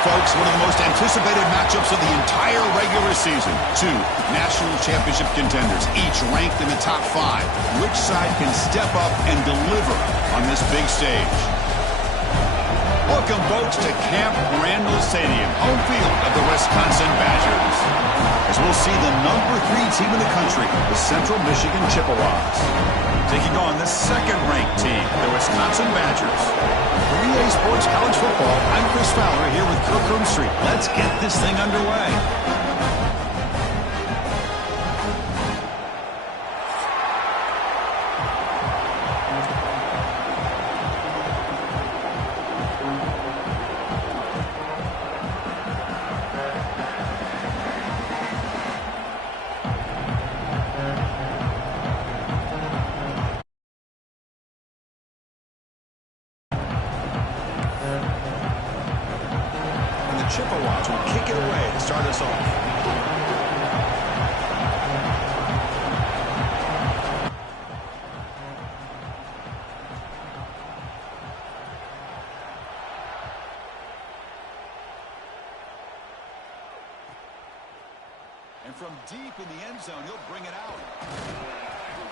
folks, one of the most anticipated matchups of the entire regular season. Two national championship contenders, each ranked in the top 5. Which side can step up and deliver on this big stage? Welcome, folks, to Camp Randall Stadium, home field of the Wisconsin Badgers, as we'll see the number 3 team in the country, the Central Michigan Chippewas, taking on the second-ranked team, the Wisconsin Badgers. For EA Sports College Football, I'm Chris Fowler here with Kirk Street. Let's get this thing underway. Chippewas will kick it away to start us off. And from deep in the end zone, he'll bring it out.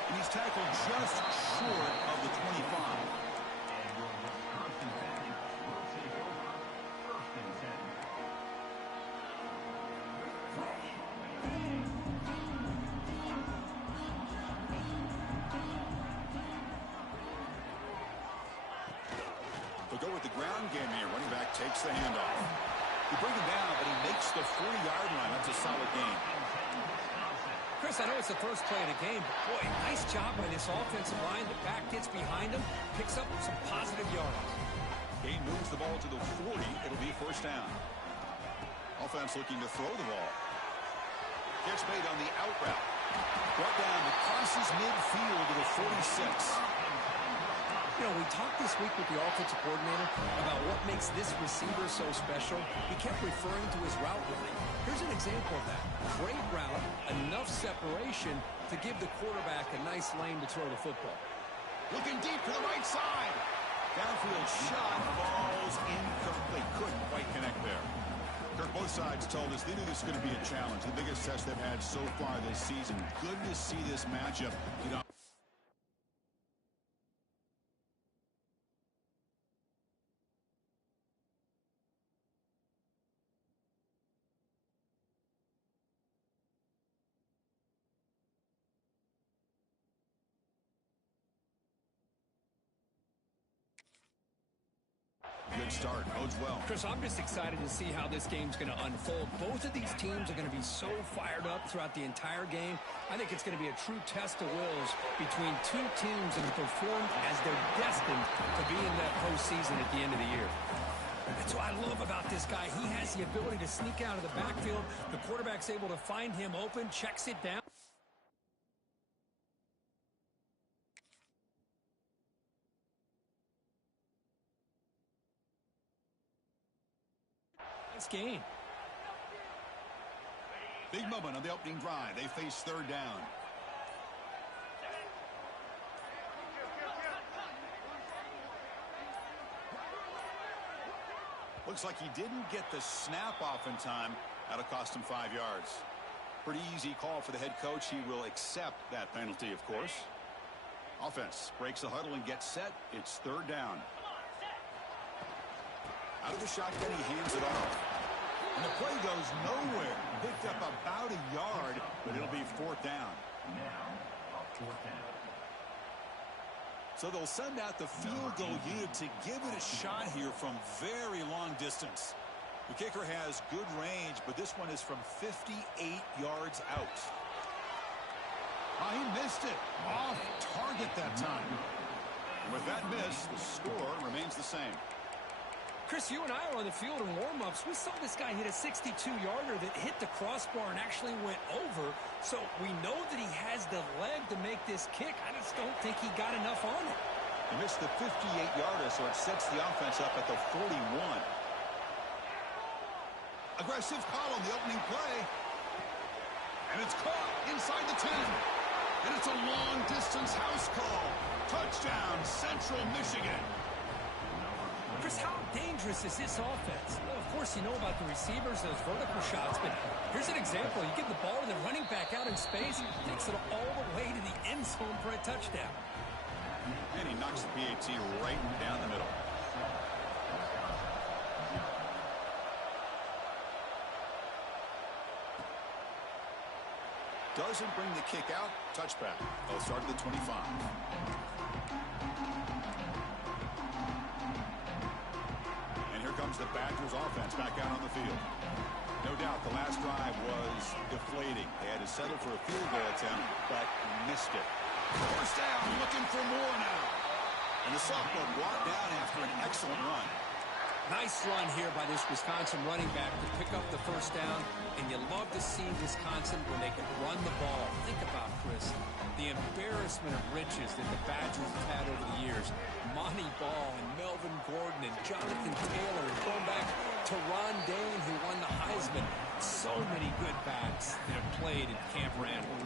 And he's tackled just short of the 25. They'll go with the ground game here. Running back takes the handoff. He brings him down, but he makes the 40-yard line. That's a solid gain. Chris, I know it's the first play of the game, but boy, nice job by this offensive line. The back gets behind him, picks up some positive yards. Gain moves the ball to the 40. It'll be first down. Offense looking to throw the ball. Catch made on the out route. Brought down, it crosses midfield to the 46. You know, we talked this week with the offensive coordinator about what makes this receiver so special. He kept referring to his route running. Here's an example of that. Great route, enough separation to give the quarterback a nice lane to throw the football. Looking deep to the right side. Downfield shot falls incomplete. Couldn't quite connect there. Kirk, both sides told us they knew this was going to be a challenge. The biggest test they've had so far this season. Good to see this matchup. You know, good start. Bodes well. Chris, I'm just excited to see how this game's going to unfold. Both of these teams are going to be so fired up throughout the entire game. I think it's going to be a true test of wills between two teams that have performed as they're destined to be in that postseason at the end of the year. That's what I love about this guy. He has the ability to sneak out of the backfield. The quarterback's able to find him open, checks it down. Game. Big moment on the opening drive. They face third down. Looks like he didn't get the snap off in time. That'll cost him 5 yards. Pretty easy call for the head coach. He will accept that penalty, of course. Offense breaks the huddle and gets set. It's third down. Out of the shotgun, he hands it off. And the play goes nowhere. Picked up about a yard, but it'll be fourth down. So they'll send out the field goal unit to give it a shot here from very long distance. The kicker has good range, but this one is from 58 yards out. He missed it. Off target that time. And with that miss, the score remains the same. Chris, you and I are on the field in warm-ups. We saw this guy hit a 62-yarder that hit the crossbar and actually went over. So we know that he has the leg to make this kick. I just don't think he got enough on it. He missed the 58-yarder, so it sets the offense up at the 41. Aggressive call on the opening play. And it's caught inside the 10. And it's a long-distance house call. Touchdown, Central Michigan. Chris, how dangerous is this offense? Well, of course, you know about the receivers, those vertical shots, but here's an example. You give the ball to the running back out in space, takes it all the way to the end zone for a touchdown. And he knocks the PAT right down the middle. Doesn't bring the kick out. Touchback. They'll start at the 25. And here comes the Badgers offense back out on the field. No doubt the last drive was deflating. They had to settle for a field goal attempt, but missed it. First down, looking for more now. And the sophomore brought down after an excellent run. Nice run here by this Wisconsin running back to pick up the first down, and you love to see Wisconsin when they can run the ball. Think about, Chris, the embarrassment of riches that the Badgers have had over the years. Monty Ball and Melvin Gordon and Jonathan Taylor, and going back to Ron Dane, who won the Heisman. So many good backs that have played at Camp Randall.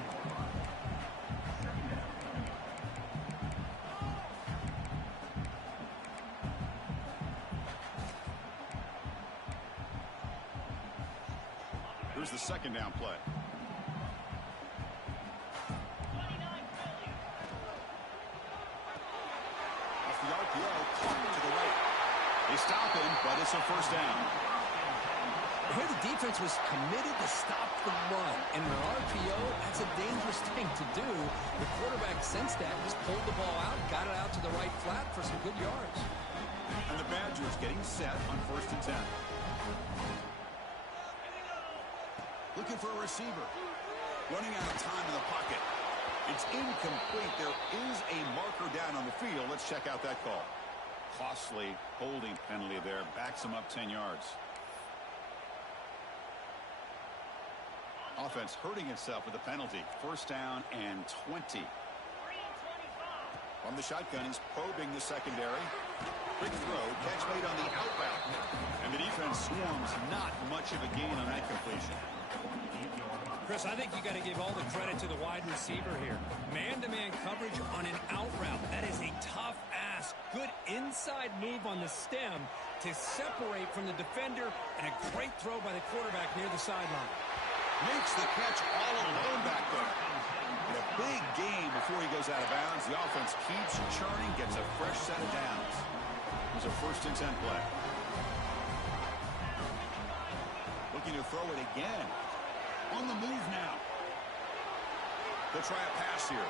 Here's the second down play. Off the RPO, caught to the right. They stop him, but it's a first down. Here the defense was committed to stop the run. And in an RPO, that's a dangerous thing to do. The quarterback sensed that, just pulled the ball out, got it out to the right flat for some good yards. And the Badgers getting set on 1st and 10. Looking for a receiver. Running out of time in the pocket. It's incomplete. There is a marker down on the field. Let's check out that call. Costly holding penalty there. Backs him up 10 yards. Offense hurting itself with a penalty. First down and 20. From the shotgun, he's probing the secondary. Quick throw, catch made on the outbound. And the defense swarms. Not much of a gain on that completion. Chris, I think you got to give all the credit to the wide receiver here. Man-to-man coverage on an out route. That is a tough ask. Good inside move on the stem to separate from the defender, and a great throw by the quarterback near the sideline. Makes the catch all alone back there. And a big game before he goes out of bounds. The offense keeps churning, gets a fresh set of downs. It was a 1st and 10 play. Looking to throw it again. On the move now. They'll try a pass here.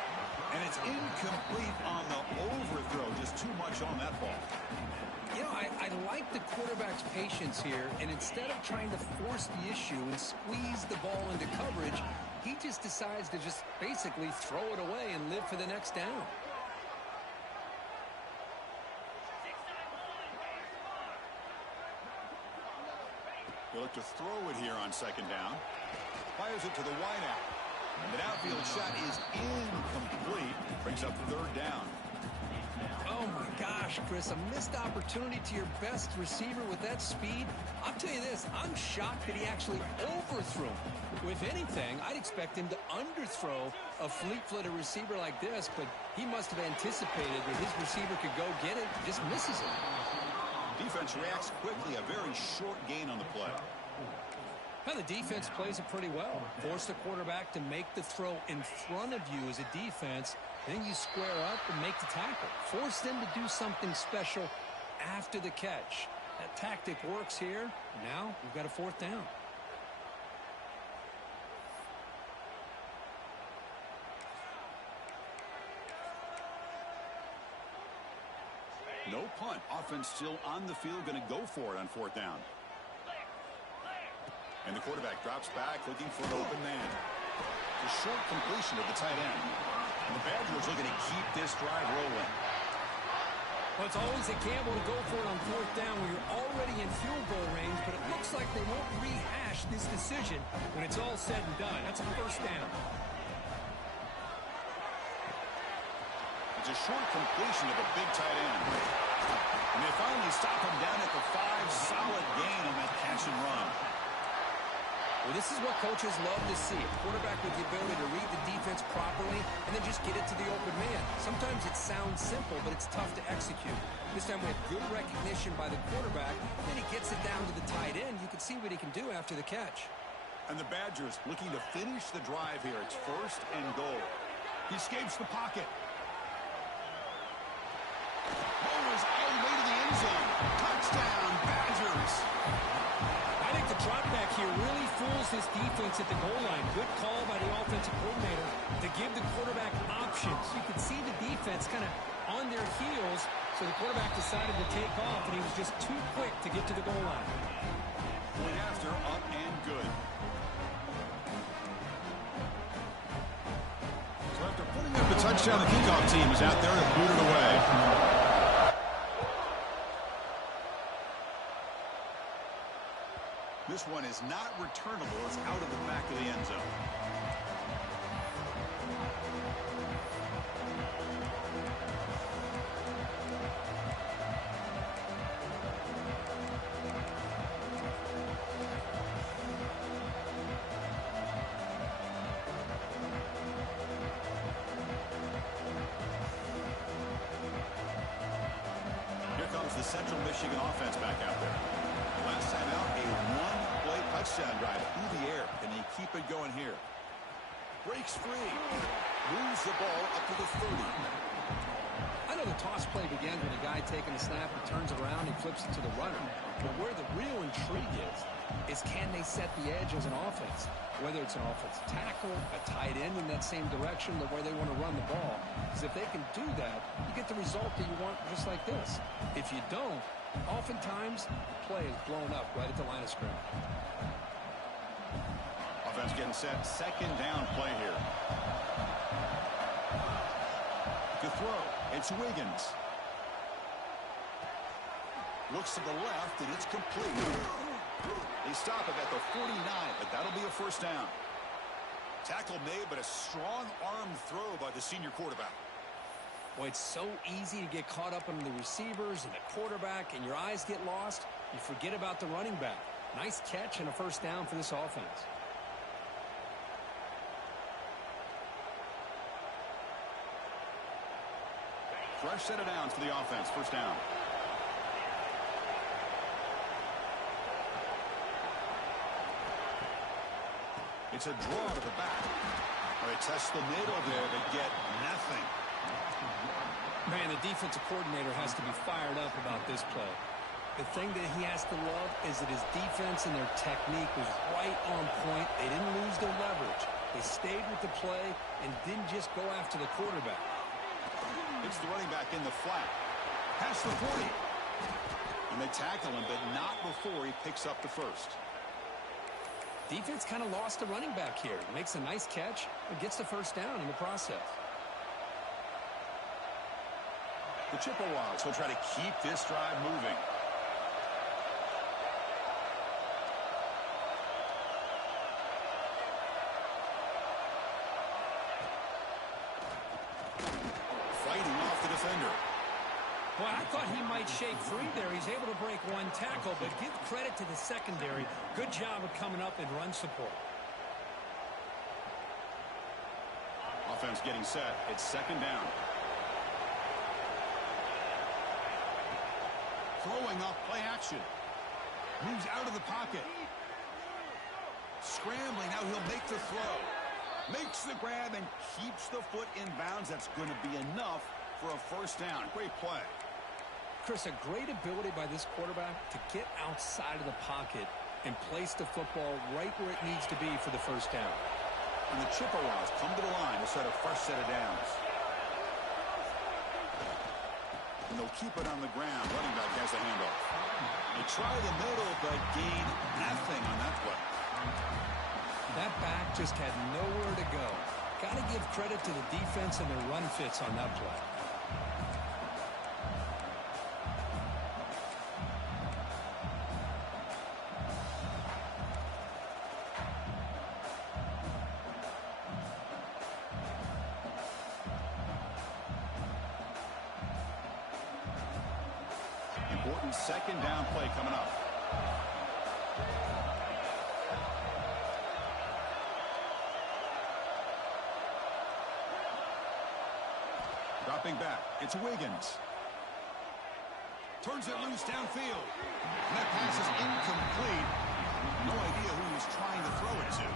And it's incomplete on the overthrow. Just too much on that ball. You know, I like the quarterback's patience here, and instead of trying to force the issue and squeeze the ball into coverage, he just decides to just basically throw it away and live for the next down. They look to throw it here on 2nd down. Fires it to the wideout. And the downfield shot is incomplete. Brings up 3rd down. Oh, my gosh, Chris, a missed opportunity to your best receiver with that speed. I'll tell you this, I'm shocked that he actually overthrew him. If anything, I'd expect him to underthrow a fleet-footed receiver like this, but he must have anticipated that his receiver could go get it, just misses it. Defense reacts quickly, a very short gain on the play. Well, the defense plays it pretty well. Force the quarterback to make the throw in front of you as a defense. Then you square up and make the tackle. Force them to do something special after the catch. That tactic works here. Now we've got a 4th down. No punt. Offense still on the field, going to go for it on 4th down. And the quarterback drops back, looking for an open man. A short completion of the tight end. And the Badgers looking to keep this drive rolling. Well, it's always a gamble to go for it on 4th down when you're already in field goal range, but it looks like they won't rehash this decision when it's all said and done. That's a 1st down. It's a short completion of a big tight end. And they finally stop him down at the 5. Solid gain on that catch and run. Well, this is what coaches love to see. A quarterback with the ability to read the defense properly and then just just get it to the open man. Sometimes it sounds simple, but it's tough to execute. This time we have good recognition by the quarterback. Then he gets it down to the tight end. You can see what he can do after the catch. And the Badgers looking to finish the drive here. It's 1st and goal. He escapes the pocket. Rolls all the way to the end zone. Touchdown, Badgers. I think the drop back here really fools this defense at the goal line. Good call by the offensive coordinator to give the quarterback options. You could see the defense kind of on their heels, so the quarterback decided to take off, and he was just too quick to get to the goal line. Point after, up and good. So after putting up a touchdown, the kickoff team is out there to boot it away. This one is not returnable. It's out of the back of the end zone. Here comes the Central Michigan offense back out there. Last time out, a one-play touchdown drive through the air. Can they keep it going here? Breaks free. Moves the ball up to the 30. I know the toss play begins with a guy taking the snap and turns around and flips it to the runner. But where the real intrigue is can they set the edge as an offense? Whether it's an offensive tackle, a tight end in that same direction to where they want to run the ball. Because if they can do that, you get the result that you want just like this. If you don't, oftentimes the play is blown up right at the line of scrimmage. Offense getting set. 2nd down play here. To throw. It's Wiggins. Looks to the left, and it's complete. They stop him at the 49, but that'll be a 1st down. Tackle made, but a strong arm throw by the senior quarterback. Boy, it's so easy to get caught up in the receivers and the quarterback, and your eyes get lost. You forget about the running back. Nice catch and a 1st down for this offense. Fresh set of downs for the offense. 1st down. It's a draw to the back. They test the middle there, but get nothing. Man, the defensive coordinator has to be fired up about this play. The thing that he has to love is that his defense and their technique was right on point. They didn't lose their leverage. They stayed with the play and didn't just go after the quarterback. It's the running back in the flat. Past the 40. And they tackle him, but not before he picks up the 1st. Defense kind of lost the running back here. Makes a nice catch, but gets the 1st down in the process. The Chippewas will try to keep this drive moving. Fighting off the defender. Well, I thought he might shake free there. He's able to break one tackle, but give credit to the secondary. Good job of coming up in run support. Offense getting set. It's 2nd down. Throwing off play action. Moves out of the pocket. Scrambling. Now he'll make the throw. Makes the grab and keeps the foot in bounds. That's going to be enough for a 1st down. Great play. Chris, a great ability by this quarterback to get outside of the pocket and place the football right where it needs to be for the 1st down. And the Chippewas come to the line to set a fresh set of downs. And they'll keep it on the ground. Running back has the handoff. They try the middle, but gain nothing on that play. That back just had nowhere to go. Got to give credit to the defense and their run fits on that play. Important 2nd down play coming up. Dropping back, it's Wiggins. Turns it loose downfield. And that pass is incomplete. No idea who he was trying to throw it to.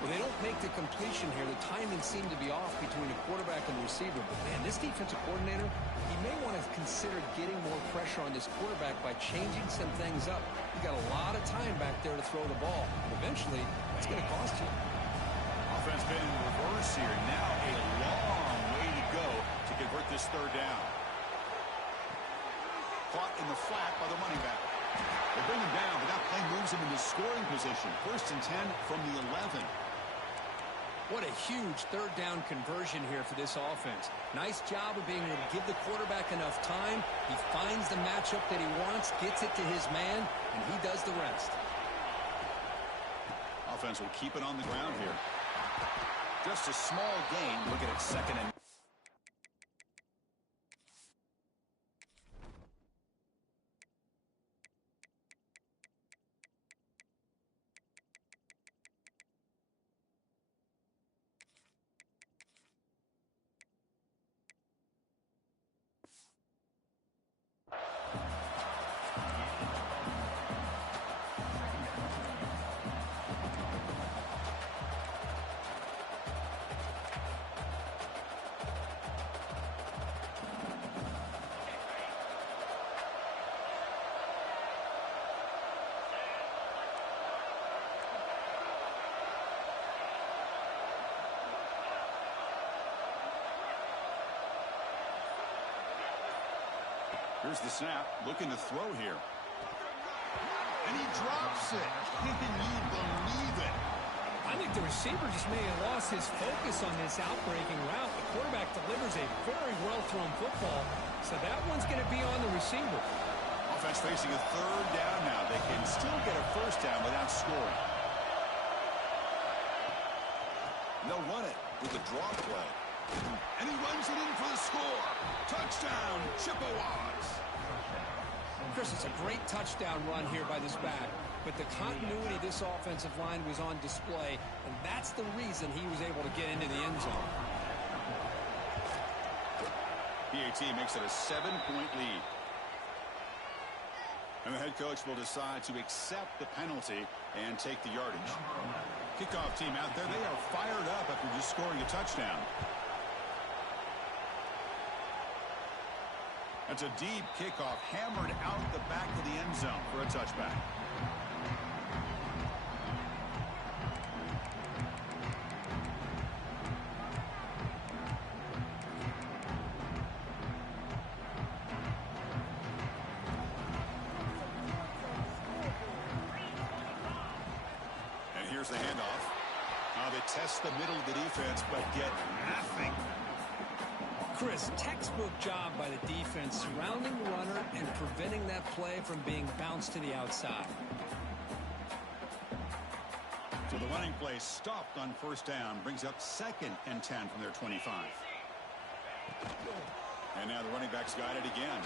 Well, they don't make the completion here. The timing seemed to be off between the quarterback and the receiver. But, man, this defensive coordinator, he may want to consider getting more pressure on this quarterback by changing some things up. You got a lot of time back there to throw the ball. And eventually, that's going to cost you. Offense been in reverse here. Now a long way to go to convert this third down. Caught in the flat by the running back. They bring him down, but that play moves him into scoring position. 1st and 10 from the 11. What a huge third down conversion here for this offense. Nice job of being able to give the quarterback enough time. He finds the matchup that he wants, gets it to his man, and he does the rest. Offense will keep it on the ground here. Just a small gain. Look at it, 2nd and... Here's the snap, looking to throw here. And he drops it. Can you believe it? I think the receiver just may have lost his focus on this outbreaking route. The quarterback delivers a very well-thrown football, so that one's going to be on the receiver. Offense facing a third down now. They can still get a first down without scoring. They'll run it with a draw play. And he runs it in for the score. Touchdown, Chippewas. Chris, it's a great touchdown run here by this back, but the continuity of this offensive line was on display, and that's the reason he was able to get into the end zone. PAT makes it a 7-point lead. And the head coach will decide to accept the penalty and take the yardage. Kickoff team out there, they are fired up after just scoring a touchdown. That's a deep kickoff, hammered out the back of the end zone for a touchback. And here's the handoff. Now they test the middle of the defense, but get nothing. Chris, textbook job by the defense surrounding the runner and preventing that play from being bounced to the outside. So the running play stopped on 1st down, brings up 2nd and 10 from their 25. And now the running back's got it again.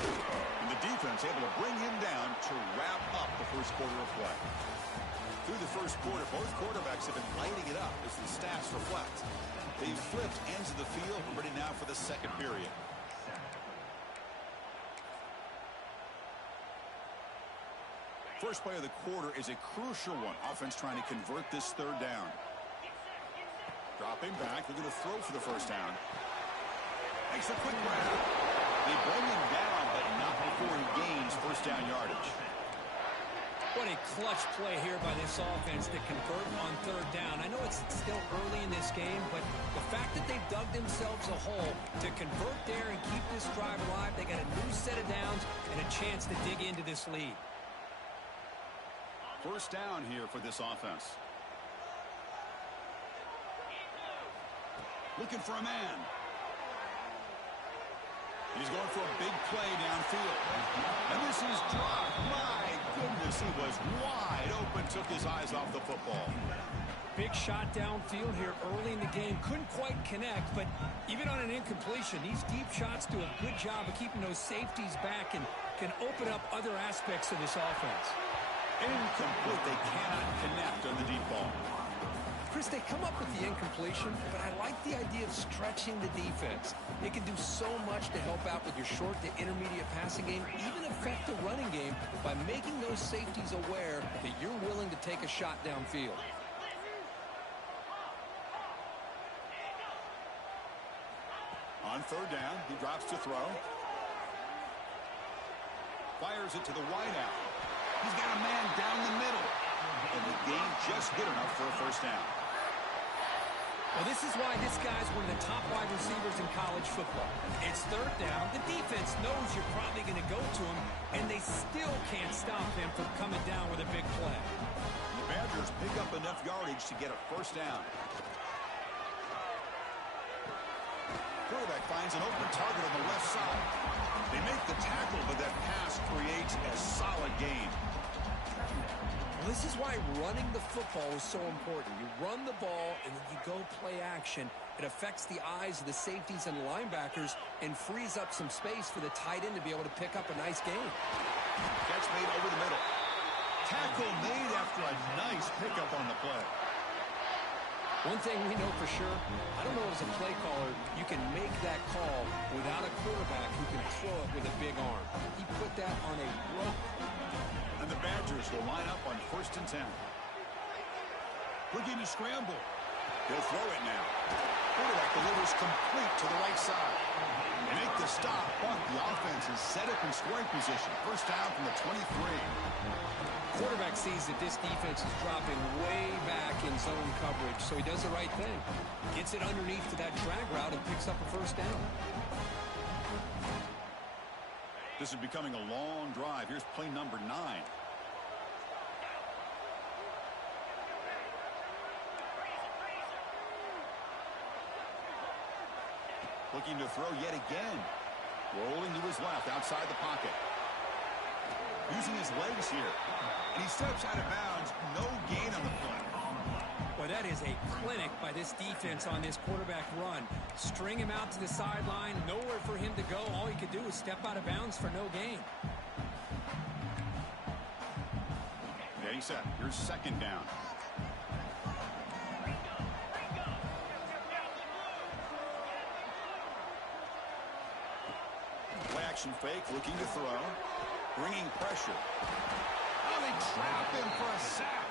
And the defense able to bring him down to wrap up the first quarter of play. Through the first quarter, both quarterbacks have been lighting it up as the stats reflect. They've flipped ends of the field, ready now for the second period. First play of the quarter is a crucial one. Offense trying to convert this third down. Dropping back, they're going to throw for the first down. Makes a quick grab. They bring him down, but not before he gains first down yardage. What a clutch play here by this offense to convert on third down. I know it's still early in this game, but the fact that they've dug themselves a hole to convert there and keep this drive alive, they got a new set of downs and a chance to dig into this lead. First down here for this offense. Looking for a man. He's going for a big play downfield. And this is dropped. My goodness, he was wide open, took his eyes off the football. Big shot downfield here early in the game. Couldn't quite connect, but even on an incompletion, these deep shots do a good job of keeping those safeties back and can open up other aspects of this offense. Incomplete. They cannot connect on the deep ball. Chris, they come up with the incompletion, but I like the idea of stretching the defense. It can do so much to help out with your short to intermediate passing game, even affect the running game by making those safeties aware that you're willing to take a shot downfield. On third down, he drops to throw. Fires it to the wideout. He's got a man down the middle. And the gain just good enough for a first down. Well, this is why this guy's one of the top wide receivers in college football. It's third down. The defense knows you're probably going to go to him, and they still can't stop him from coming down with a big play. The Badgers pick up enough yardage to get a first down. Quarterback finds an open target on the left side. They make the tackle, but that pass creates a solid gain. Well, this is why running the football is so important. You run the ball, and then you go play action. It affects the eyes of the safeties and linebackers and frees up some space for the tight end to be able to pick up a nice gain. Catch made over the middle. Tackle made after a nice pickup on the play. One thing we know for sure, I don't know as a play caller, you can make that call without a quarterback who can throw it with a big arm. He put that on a rope. And the Badgers will line up on 1st and 10. Looking to scramble. He'll throw it now. Quarterback delivers complete to the right side. They make the stop, but the offense is set up in scoring position. First down from the 23. Quarterback sees that this defense is dropping way back in zone coverage, so he does the right thing. Gets it underneath to that drag route and picks up a first down. This is becoming a long drive. Here's play number 9. Looking to throw yet again. Rolling to his left outside the pocket. Using his legs here. And he steps out of bounds. No gain on the play. Well, that is a clinic by this defense on this quarterback run. String him out to the sideline. Nowhere for him to go. All he could do is step out of bounds for no gain. Ready, set. Here's second down. Play action fake. Looking to throw. Bringing pressure. Oh, they trap him for a sack.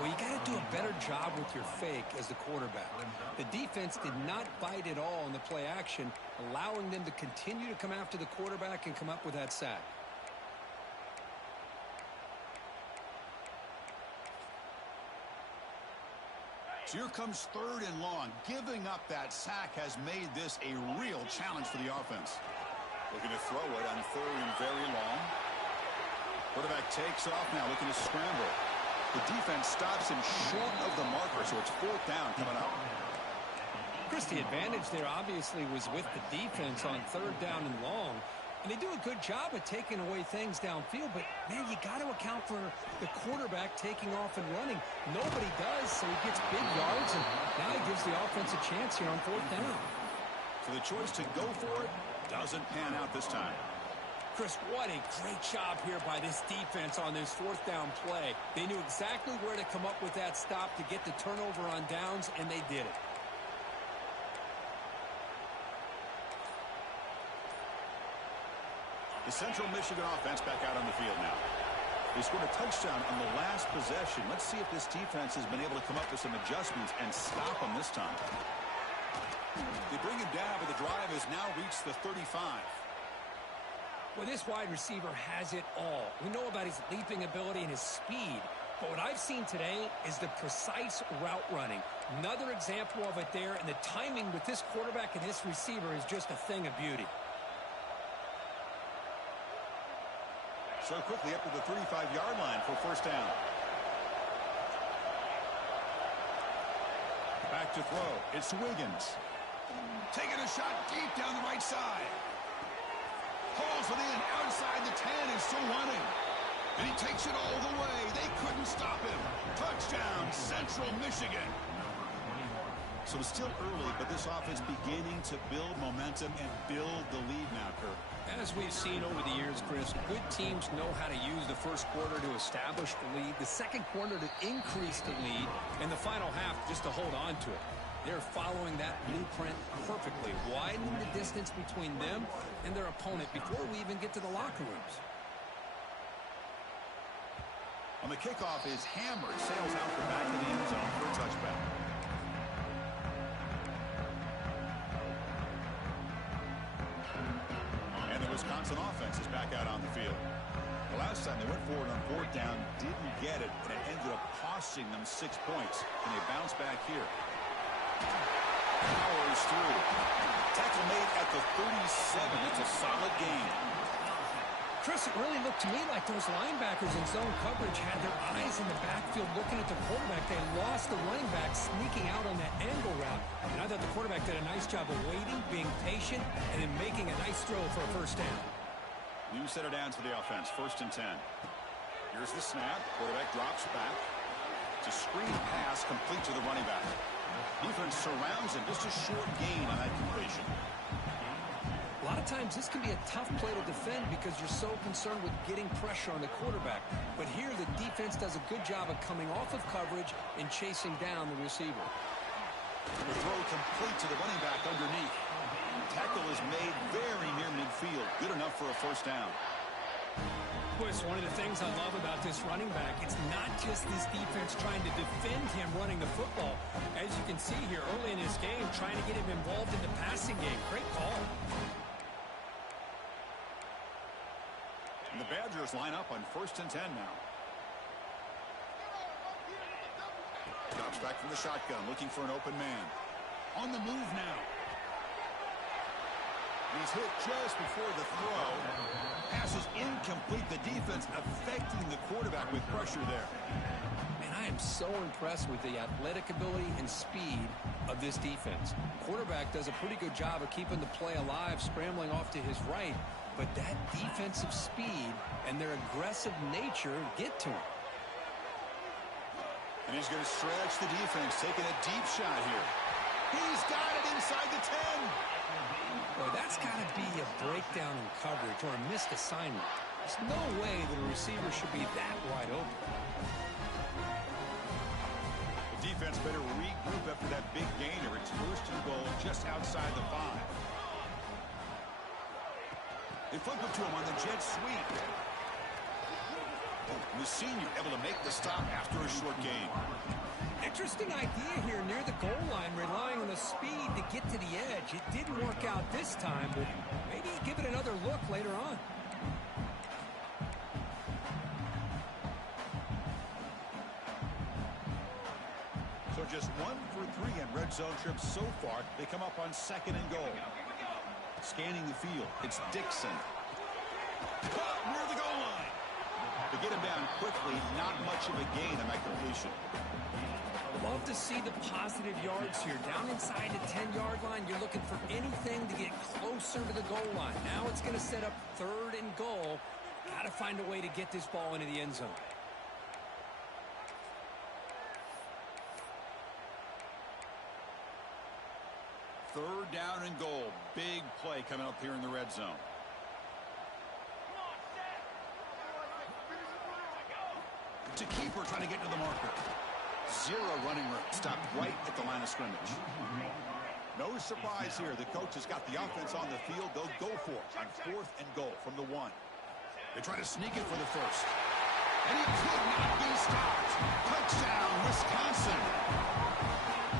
Well, you got to do a better job with your fake as the quarterback. The defense did not bite at all in the play action, allowing them to continue to come after the quarterback and come up with that sack. So here comes 3rd and long. Giving up that sack has made this a real challenge for the offense. Looking to throw it on 3rd and very long. Quarterback takes off now, looking to scramble. The defense stops him short of the marker, so it's 4th down coming up. Chris, the advantage there obviously was with the defense on 3rd down and long. And they do a good job of taking away things downfield, but, man, you got to account for the quarterback taking off and running. Nobody does, so he gets big yards, and now he gives the offense a chance here on 4th down. So the choice to go for it doesn't pan out this time. Chris, what a great job here by this defense on this 4th down play. They knew exactly where to come up with that stop to get the turnover on downs, and they did it. The Central Michigan offense back out on the field now. They scored a touchdown on the last possession. Let's see if this defense has been able to come up with some adjustments and stop them this time. They bring him down, but the drive has now reached the 35. Well, this wide receiver has it all. We know about his leaping ability and his speed, but what I've seen today is the precise route running. Another example of it there, and the timing with this quarterback and this receiver is just a thing of beauty. So quickly up to the 35-yard line for first down. Back to throw. It's Wiggins. Taking a shot deep down the right side. Hauls it in outside the 10 and still running. And he takes it all the way. They couldn't stop him. Touchdown, Central Michigan. So it's still early, but this offense beginning to build momentum and build the lead now, Kurt. As we've seen over the years, Chris, good teams know how to use the first quarter to establish the lead, the second quarter to increase the lead, and the final half just to hold on to it. They're following that blueprint perfectly, widening the distance between them and their opponent before we even get to the locker rooms. On the kickoff is hammered, sails out the back of the end zone for a touchback. And the Wisconsin offense is back out on the field. The last time they went forward on fourth down, didn't get it, and it ended up costing them 6 points. And they bounce back here. Powers through. Tackle made at the 37. It's a solid game. Chris, it really looked to me like those linebackers in zone coverage had their eyes in the backfield looking at the quarterback. They lost the running back sneaking out on that angle route. And I thought the quarterback did a nice job of waiting, being patient, and then making a nice throw for a first down. New set of downs for the offense. 1st and 10. Here's the snap. Quarterback drops back. It's a screen pass complete to the running back. Defense surrounds him. Just a short gain on that completion. A lot of times this can be a tough play to defend because you're so concerned with getting pressure on the quarterback. But here the defense does a good job of coming off of coverage and chasing down the receiver. The throw complete to the running back underneath. Tackle is made very near midfield. Good enough for a first down. Chris, one of the things I love about this running back, it's not just this defense trying to defend him running the football. As you can see here early in this game, trying to get him involved in the passing game. Great call. And the Badgers line up on 1st and 10 now. Drops back from the shotgun, looking for an open man. On the move now. He's hit just before the throw. Pass is incomplete. The defense affecting the quarterback with pressure there. Man, I am so impressed with the athletic ability and speed of this defense. Quarterback does a pretty good job of keeping the play alive, scrambling off to his right. But that defensive speed and their aggressive nature get to him. And he's going to stretch the defense, taking a deep shot here. He's got it inside the 10. Boy, that's got to be a breakdown in coverage or a missed assignment. There's no way that a receiver should be that wide open. The defense better regroup after that big gainer. It's 1st and goal just outside the 5. They flip it to him on the jet sweep. The senior able to make the stop after a short gain. Interesting idea here near the goal line, relying on the speed to get to the edge. It didn't work out this time, but maybe give it another look later on. So just 1 for 3 in red zone trips so far. They come up on 2nd and goal. Scanning the field, it's Dixon. Caught near the goal line. To get him down quickly, not much of a gain on that completion. Love to see the positive yards here. Down inside the 10-yard line, you're looking for anything to get closer to the goal line. Now it's going to set up 3rd and goal. Got to find a way to get this ball into the end zone. Third down and goal. Big play coming up here in the red zone. To keeper trying to get to the marker. 0 running room. Stopped right at the line of scrimmage. No surprise here. The coach has got the offense on the field. They'll go for it on 4th and goal from the 1. They try to sneak it for the first. And he could not be stopped. Touchdown, Wisconsin.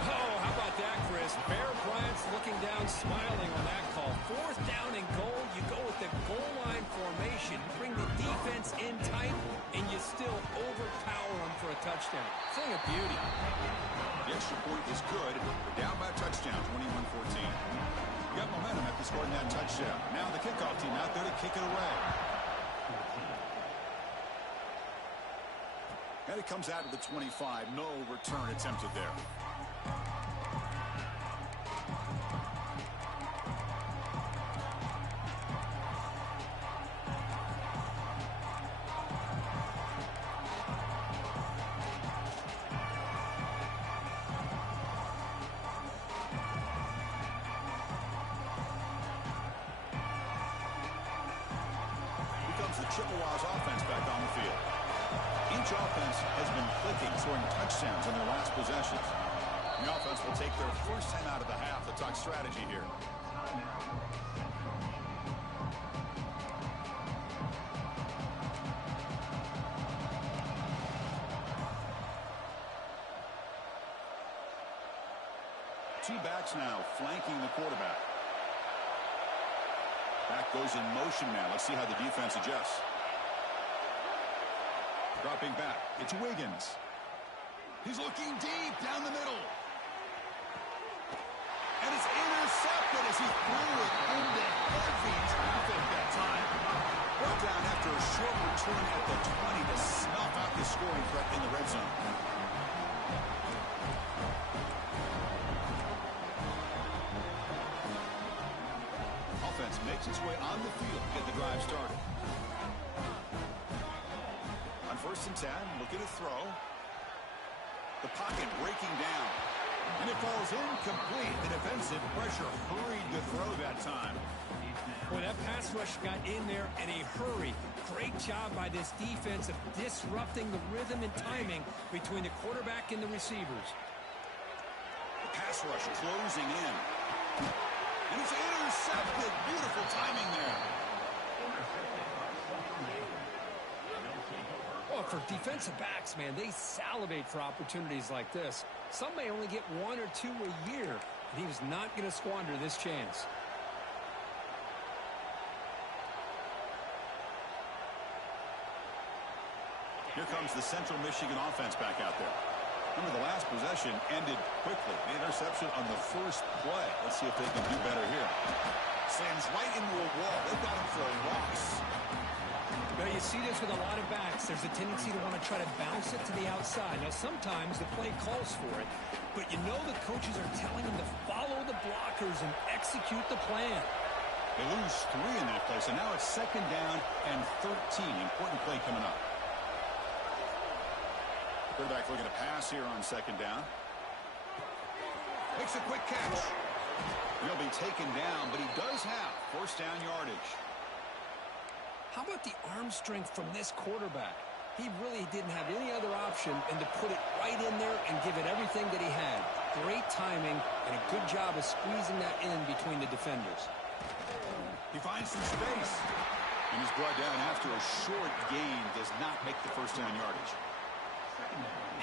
Oh, how about that, Chris? Bear Bryant's looking down, smiling on that call. 4th down and goal. You go with the goal line formation. You bring the defense in tight, and you still overpower them for a touchdown. Thing of beauty. The extra point is good. We're down by a touchdown, 21-14. You got momentum after scoring that touchdown. Now the kickoff team out there to kick it away. And it comes out of the 25. No return attempted there. Chippewa's offense back on the field. Each offense has been clicking, scoring touchdowns in their last possessions. The offense will take their first time out of the half to talk strategy here. Two backs now flanking the quarterback. Back goes in motion now. Let's see how the defense adjusts. Dropping back. It's Wiggins. He's looking deep down the middle. And it's intercepted as he threw it into heavy traffic that time. Brought down after a short return at the 20 to snuff out the scoring threat in the red zone. Offense makes its way on the field to get the drive started. On 1st and 10, looking to throw. The pocket breaking down. And it falls incomplete. The defensive pressure hurried the throw that time. Boy, that pass rush got in there in a hurry. Great job by this defense of disrupting the rhythm and timing between the quarterback and the receivers. The pass rush closing in. And it's intercepted. Beautiful timing there. Oh, for defensive backs, man, they salivate for opportunities like this. Some may only get 1 or 2 a year, and he was not going to squander this chance. Here comes the Central Michigan offense back out there. Remember, the last possession ended quickly. The interception on the first play. Let's see if they can do better here. Slams right into a wall. They've got him for a loss. Now, you see this with a lot of backs. There's a tendency to want to try to bounce it to the outside. Now, sometimes the play calls for it, but you know the coaches are telling them to follow the blockers and execute the plan. They lose 3 in that play, so now it's 2nd down and 13. Important play coming up. Quarterback looking to pass here on 2nd down. Makes a quick catch. He'll be taken down, but he does have 1st down yardage. How about the arm strength from this quarterback? He really didn't have any other option than to put it right in there and give it everything that he had. Great timing and a good job of squeezing that in between the defenders. He finds some space. And he's brought down after a short gain. Does not make the 1st down yardage.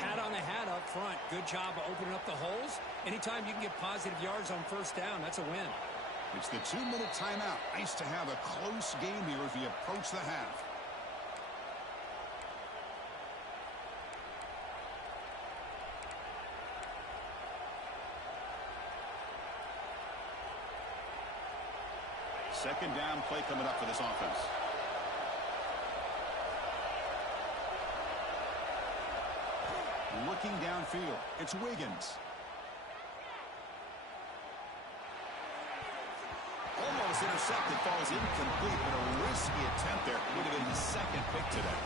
Hat on the hat up front. Good job of opening up the holes. Anytime you can get positive yards on 1st down, that's a win. It's the 2-minute timeout. Nice to have a close game here as we approach the half. Second down play coming up for this offense. Looking downfield. It's Wiggins. Almost intercepted, falls incomplete, but a risky attempt there. Would have been his 2nd pick today.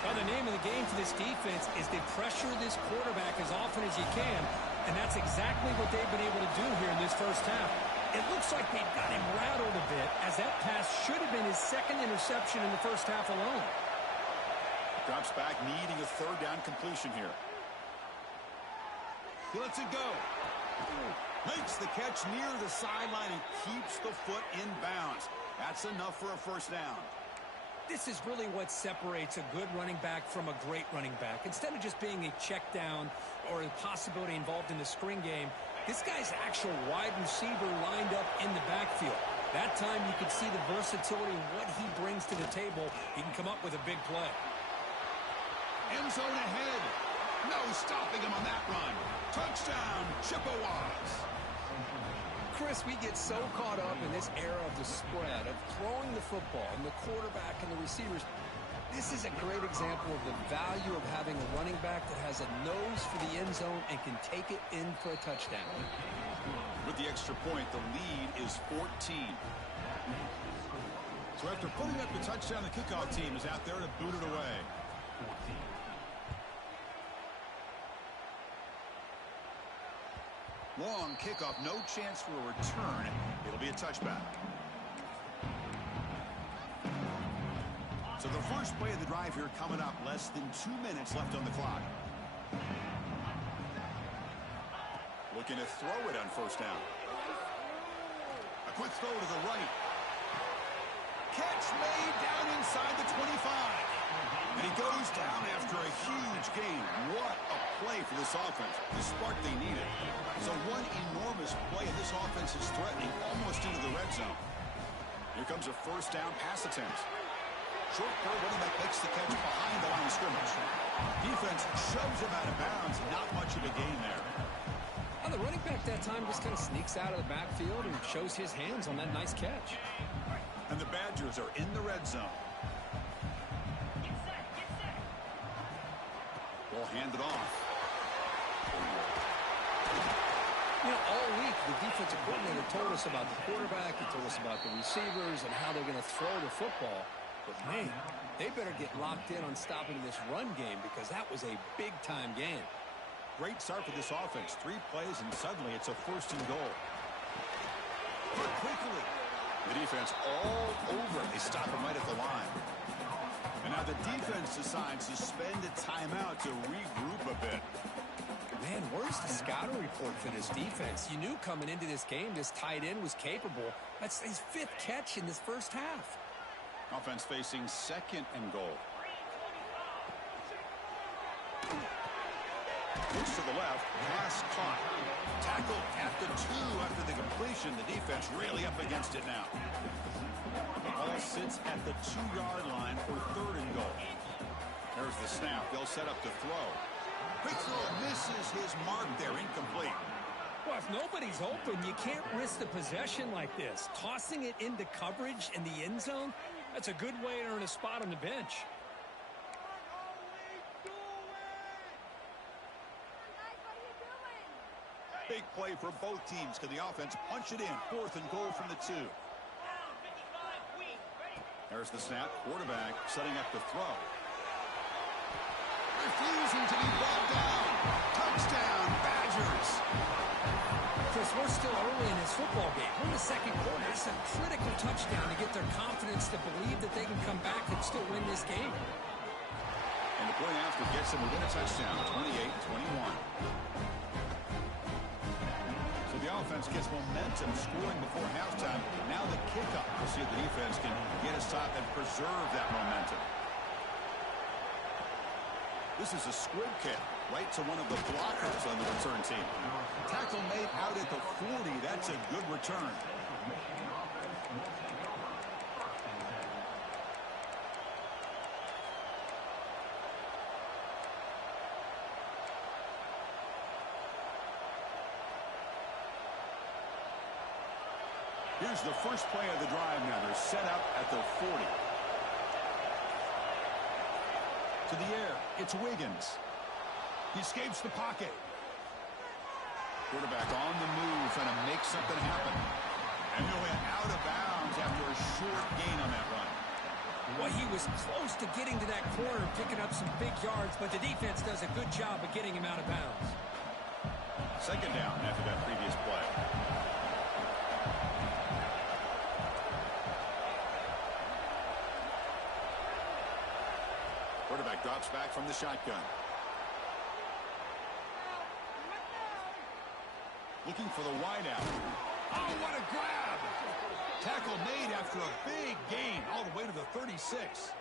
Well, the name of the game for this defense is to pressure this quarterback as often as you can, and that's exactly what they've been able to do here in this 1st half. It looks like they've got him rattled a bit, as that pass should have been his 2nd interception in the 1st half alone. Drops back, needing a 3rd down completion here. He lets it go. Makes the catch near the sideline and keeps the foot in bounds. That's enough for a 1st down. This is really what separates a good running back from a great running back. Instead of just being a check down or a possibility involved in the screen game, this guy's actual wide receiver lined up in the backfield. That time you could see the versatility and what he brings to the table. He can come up with a big play. End zone ahead. No stopping him on that run. Touchdown, Chippewas. Chris, we get so caught up in this era of the spread, of throwing the football and the quarterback and the receivers. This is a great example of the value of having a running back that has a nose for the end zone and can take it in for a touchdown. With the extra point, the lead is 14. So after putting up the touchdown, the kickoff team is out there to boot it away. Long kickoff, no chance for a return. It'll be a touchback. So the first play of the drive here coming up. Less than 2 minutes left on the clock. Looking to throw it on first down. A quick throw to the right. Catch made down inside the 25. And he goes down after a huge gain. What a play for this offense. The spark they needed. So one enormous play, and this offense is threatening almost into the red zone. Here comes a first down pass attempt. Short throw, running back makes the catch behind the line of scrimmage. Defense shoves him out of bounds. Not much of a gain there. Well, the running back that time just kind of sneaks out of the backfield and shows his hands on that nice catch. And the Badgers are in the red zone. Ball handed off. You know, all week, the defensive coordinator told us about the quarterback. He told us about the receivers and how they're going to throw the football. But, man, they better get locked in on stopping this run game because that was a big-time game. Great start for this offense. 3 plays, and suddenly it's a first and goal. But quickly, the defense all over. They stop him right at the line. And now the defense decides to spend a timeout to regroup a bit. Man, where's the scouting report for this defense? You knew coming into this game this tight end was capable. That's his 5th catch in this first half. Offense facing second and goal. Looks to the left. Pass caught. Tackled at the 2 after the completion. The defense really up against it now. The ball sits at the 2-yard line for third and goal. There's the snap. They'll set up to throw. Quick throw misses his mark there. Incomplete. Well, if nobody's open, you can't risk the possession like this. Tossing it into coverage in the end zone, that's a good way to earn a spot on the bench. Big play for both teams. Can the offense punch it in? 4th and goal from the 2. There's the snap. Quarterback setting up the throw. Refusing to be brought down. Touchdown, Badgers. Chris, we're still early in this football game. We're in the second quarter. It's a critical touchdown to get their confidence to believe that they can come back and still win this game. And the point after gets them within a touchdown, 28-21. So the offense gets momentum scoring before halftime. Now the kickoff. We'll see if the defense can get a stop and preserve that momentum. This is a squib kick right to one of the blockers on the return team. Tackle made out at the 40. That's a good return. Here's the first play of the drive now. They're set up at the 40. To the air, it's Wiggins. He escapes the pocket. Quarterback on the move, trying to make something happen. And he went out of bounds after a short gain on that run. Well, he was close to getting to that corner, picking up some big yards, but the defense does a good job of getting him out of bounds. Second down after that previous play. Quarterback drops back from the shotgun. Looking for the wideout. Oh, what a grab! Tackle made after a big gain all the way to the 36.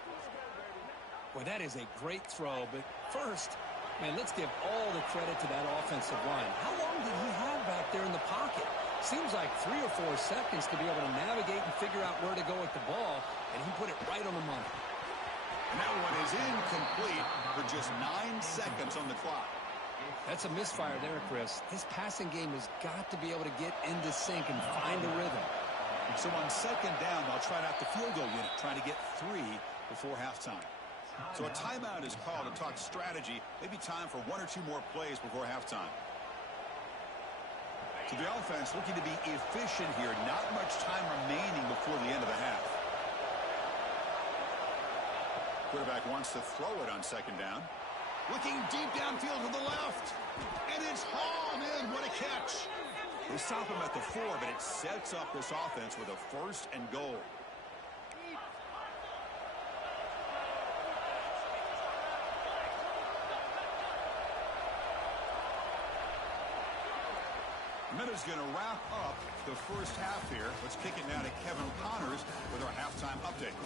Well, that is a great throw, but first, man, let's give all the credit to that offensive line. How long did he have back there in the pocket? Seems like 3 or 4 seconds to be able to navigate and figure out where to go with the ball, and he put it right on the money. And that one is incomplete with just 9 seconds on the clock. That's a misfire there, Chris. This passing game has got to be able to get into sync and find a rhythm. So on second down, they'll try out the field goal unit, trying to get 3 before halftime. So a timeout is called to talk strategy. Maybe time for 1 or 2 more plays before halftime. So the offense looking to be efficient here. Not much time remaining before the end of the half. Quarterback wants to throw it on second down. Looking deep downfield to the left. And it's hauled in. What a catch. They stop him at the 4, but it sets up this offense with a first and goal. is going to wrap up the first half here. Let's kick it now to Kevin Connors with our halftime update.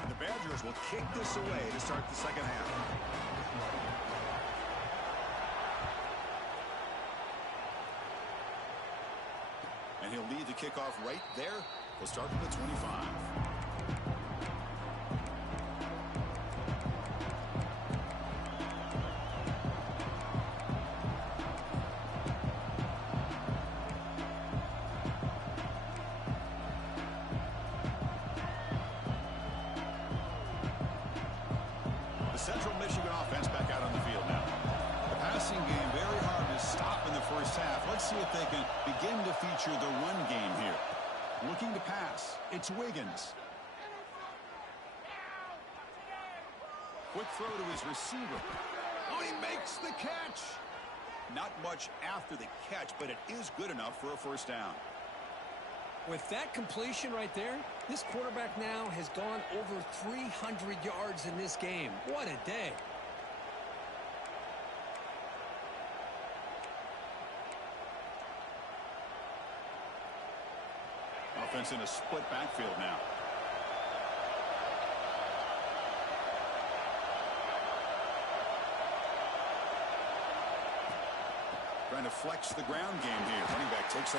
And the Badgers will kick this away to start the second half. And he'll lead the kickoff right there. We'll start from the 25. Central Michigan offense back out on the field now. The passing game very hard to stop in the first half. Let's see if they can begin to feature the run game here. Looking to pass. It's Wiggins. Quick throw to his receiver. Oh, he makes the catch. Not much after the catch, but it is good enough for a first down. With that completion right there, this quarterback now has gone over 300 yards in this game. What a day. Offense in a split backfield now. Trying to flex the ground game here. Running back takes